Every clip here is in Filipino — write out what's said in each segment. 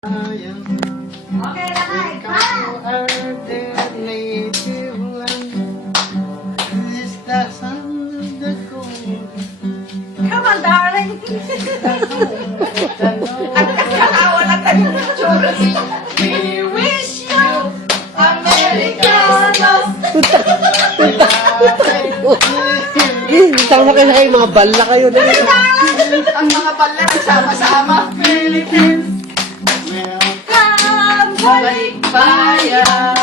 Okay na tayo. Ikaw ang native land. Is the sun of the cold. Come on, darling. Nakakawa na tayo ng churros. We wish you Americanos. Sama kayo na kayo, mga bala kayo. Ang mga bala nagsama-sama. Philippines. Welcome, balikbayan.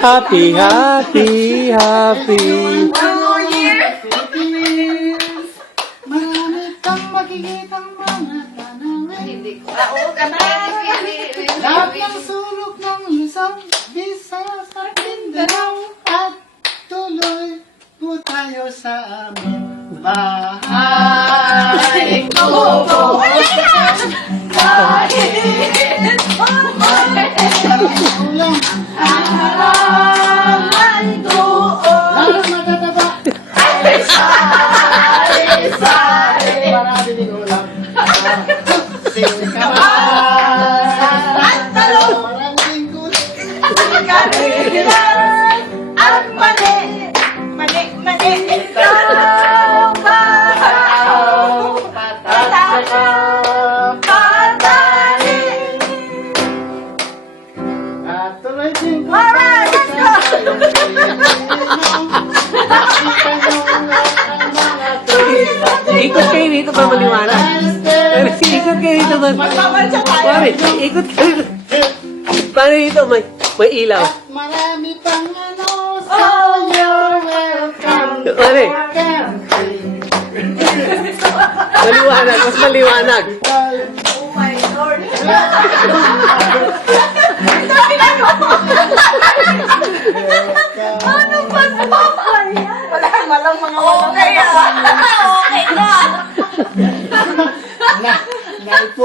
Happy, happy, happy. One more year. Philippines. Marami kang makikitang mga tanawin. Hindi ko. Oo ka na. Lahat ng sulok ng Luzon, Visayas at Mindanao. At tuloy po tayo sa aming bahay. Kubo. Ulang, Halaman doon. lalo matataba. Sari-sari. Marami din ulam. Siwing kamas. At talong. Maraming gulay. Kanilan at mani. Mani. Ikaw bahaw. Patali. At tuloy din ko. Alright, let's go. Ikot kayo dito para maliwanag. Ikot kayo dito ba? Magbabalsa tayo. Pare, ikot kayo. Paano dito? May ilaw. Marami pang ano. So Oh, you're welcome. Pare, maliwanag. Mas maliwanag. Oh my Lord. Ito ginagawa mo. Ano ba ito? Malang mga okay ah. Okay na. Na, naipo.